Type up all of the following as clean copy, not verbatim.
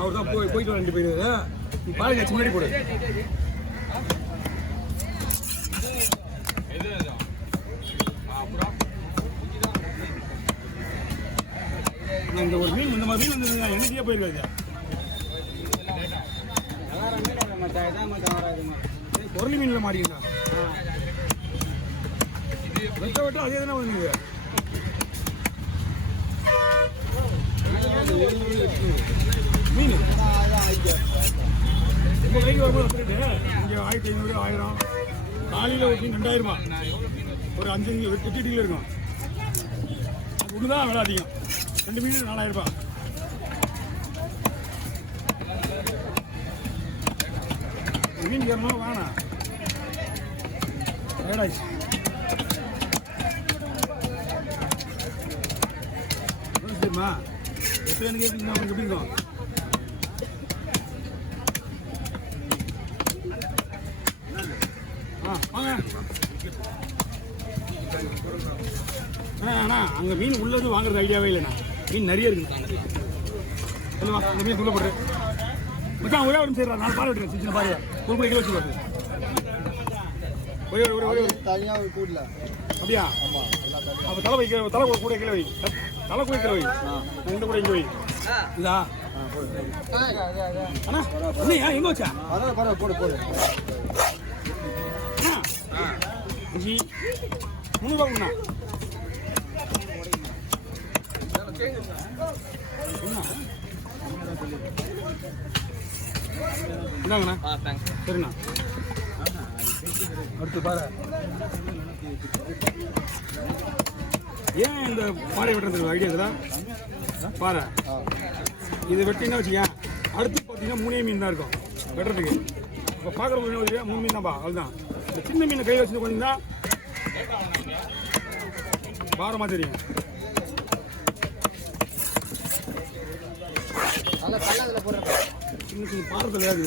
அவர் தான் போயிட்டு வர 2 போயிடுவாரு. நீ பாருங்க முன்னாடி போடு. இந்த ஒரு மீன் இந்த மாதிரி மீன் வந்து எனக்கே போயிருக்காது. பொருள் மீன்ல மாட்டிங்களா? வெட்ட வெட்ட அதே தானே வந்து மீன் ரொம்ப கைக்கு வரும்போது வந்துட்டு இங்கே 1500 1000 காலையில் ஒரு மீன் 2000 ஒரு 5 வெட்டிட்டியில் இருக்கும். ஒன்று தான் விலை அதிகம். 2 மீன் 4000. மீன் ஏறணும் வேணாம் ஏடாச்சு. சரிம்மா எப்படி எனக்கு எப்படி அவனுக்கு எப்படி இருக்கும்? வாங்க அண்ணா அங்கே மீன் உள்ளது வாங்குறது ஐடியாவே இல்லைண்ணா. மீன் நிறைய இருக்குண்ணா. சொல்லுவா அந்த மீன் சொல்ல போடுறேன் மச்சான். ஒரே ஒரு செய்யறா 4 பால் விட்டுருக்கேன். சின்ன பாரு ஒரு கிலோ வச்சு பாரு. ஒரே தனியாக ஒரு கூடல அப்படியா? அப்போ தலை வைக்க தலை கூட கிலோ வை. தலை கூட கிலோ வை. 2 கூட இங்கே வை. இதா அண்ணா இல்லையா எங்கே வச்சா? பரவாயில்ல போடு போடு. அண்ணா 300 ரூபாண்ணா. என்னங்கண்ணா? சரிண்ணா. அடுத்து பாரு ஏன் இந்த பாறை வெட்டுறதுக்கு ஐடியா இருக்குதா? பாறை இது வெட்டினா வச்சுக்கேன். அடுத்து பார்த்தீங்கன்னா 3 மீன் தான் இருக்கும் வெட்டுறதுக்கு. இப்போ பார்க்குற மீன் 3 மீன் தான்ப்பா. அதுதான் இந்த சின்ன மீனை கை வச்சு கொஞ்சம் தான் பாரமாக தெரியும். சின்ன சின்ன பாரத்தில் ஏதாவது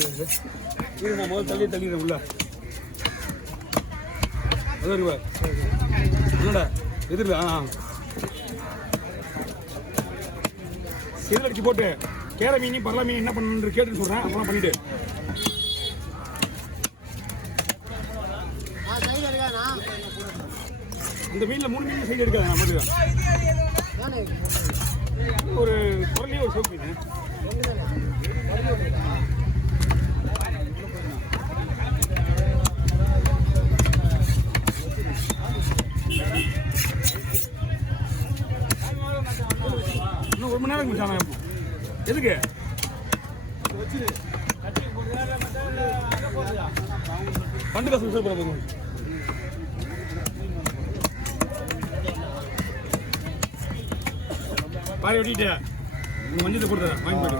இது நான் முதல்ல தள்ளிடுறேன் உள்ள. அது இருக்குவா என்னடா எதிர்ல எதில் அடிச்சு போட்டு கேர மீன் பரலா மீன் என்ன பண்ணு கேட்டுன்னு சொல்கிறேன். அப்புறம் பண்ணிட்டு இந்த மீனில் 3 மீன் சைடு எடுக்காது. நான் மட்டும் ஒரு குரலையே ஒரு சோப்பு மீன் இன்னும் 1 மணி நேரம் முடிச்சானா? எதுக்கு பண்டு காசு விசாரி போகிறோம். பாரி வெட்டிட்டு மஞ்சத்தை கொடுத்தேன் வாங்கி போய்ட்டு.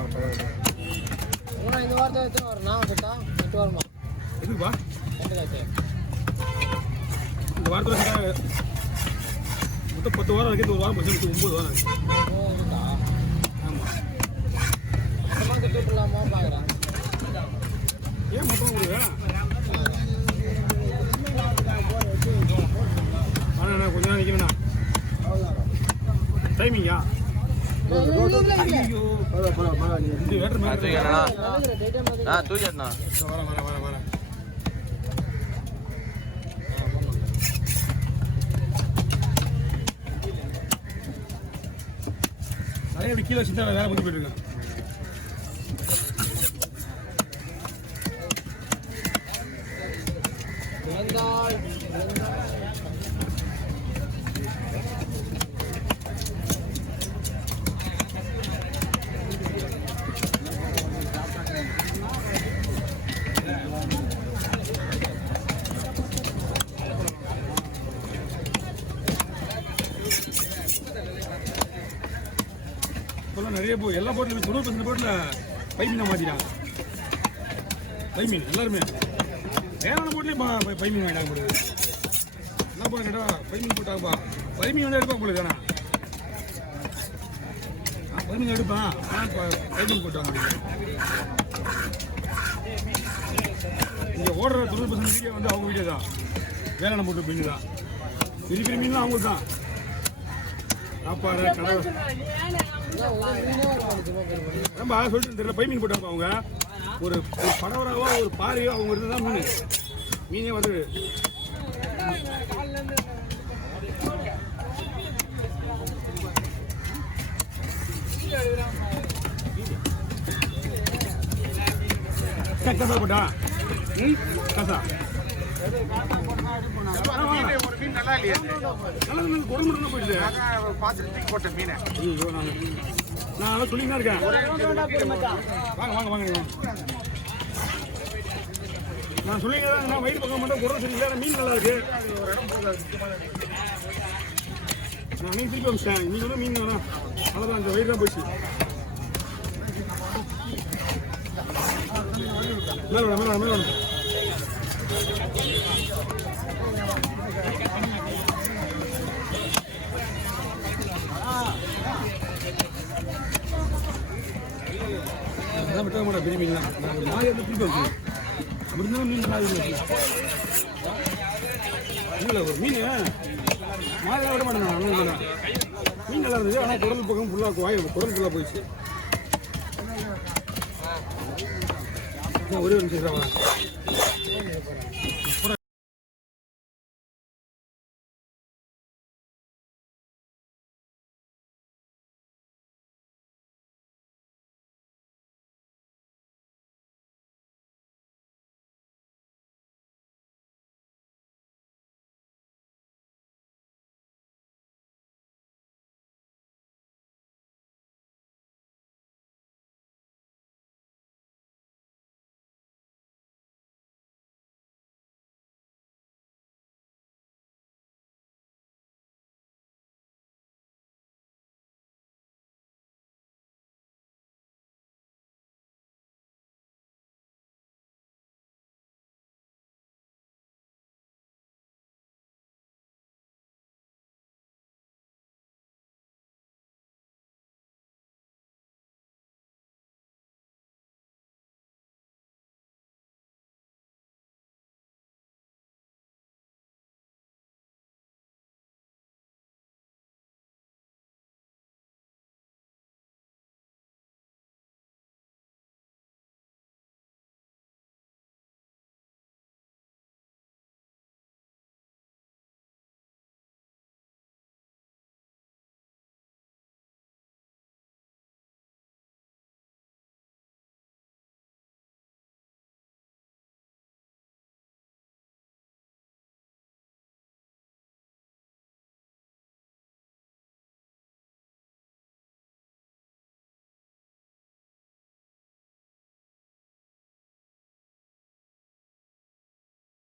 இந்த வாரத்தை எத்தனை வரும்? நான் வந்துட்டா 8 வாரமா? எதுக்குப்பா இந்த வாரத்தில் மொத்தம் 10 வாரம் இருக்குது. 1 வாரம் பச்சு 9 வாரம் இருக்கு. ஆமாம் பார்க்குறேன். ஏன் மொத்தம் கொடுங்க? ஆனால் கொஞ்ச நேரம் நிற்கணுண்ணா. டைமிங்கா? ஐயோ வர நிறைய விக்கில சின்ன வேலை பண்ணி போயிட்டு இருக்கேன். நிறைய எல்லா போட்டிலும் 90% போட்டில் பைமீனை மாற்றிட்டாங்க. பைமீன் எல்லாருமே வேறான போட்டிலே பைமீன் வாங்கிட்டாங்க போடுது. என்ன போட கேட்டால் பைமீன் போட்டாங்கப்பா. பைமீன் வந்து எடுப்பாங்க போடுது. ஆனால் பைமீன் எடுப்பேன் ஆனால் பைமீன் போட்டாங்க. இங்கே ஓடுற 90% வீடியோ வந்து அவங்க வீடியோ தான். வேளாண் போட்டு மீன் தான். பெரிய பெரிய மீன்லாம் அவங்களுக்கு தான். சாப்பாடு கடை ரொம்ப சொல்லிட்டு தெரியல. பை மீன் போட்டாங்க அவங்க. ஒரு படவராவோ ஒரு பாறையோ அவங்க இருந்து தான் மீனே வருது. கசா போட்டா கசா ஒரு மீன் நல்லா இல்லையா? நல்ல மீன் குடம்பு தான் போயிடுது. பாத்திரத்துக்கு போட்ட மீன். ஐயோ நான் அதெல்லாம் சொல்லிட்டு தான் இருக்கேன். வாங்க வாங்க வாங்க. நான் சொல்லிங்க நான் வயிறு பக்கம் மட்டும் குடம் சரியில்லை. மீன் நல்லா இருக்கு. நான் மீன் திருப்பி வச்சேன். இன்னைக்கு வந்து மீன் வேணும். அவ்வளோதான் இந்த வயிறு தான் போச்சு. மேலே வேணும் மேலே வேணும். அதான் விட்ட மாட்டேன் பெரிய மீன் தான். மாறி வந்து திருப்பி வச்சு அப்படி இருந்தாலும் மீன் நல்லா இருக்கு. இல்லை ஒரு மீன் மாறிலாம் விட மாட்டேங்க. நல்லா மீன் நல்லா இருந்துச்சு. ஆனால் குடல் பக்கம் ஃபுல்லாக வாய் குடல் ஃபுல்லாக போயிடுச்சு. ஒரே ஒரு நிமிஷம்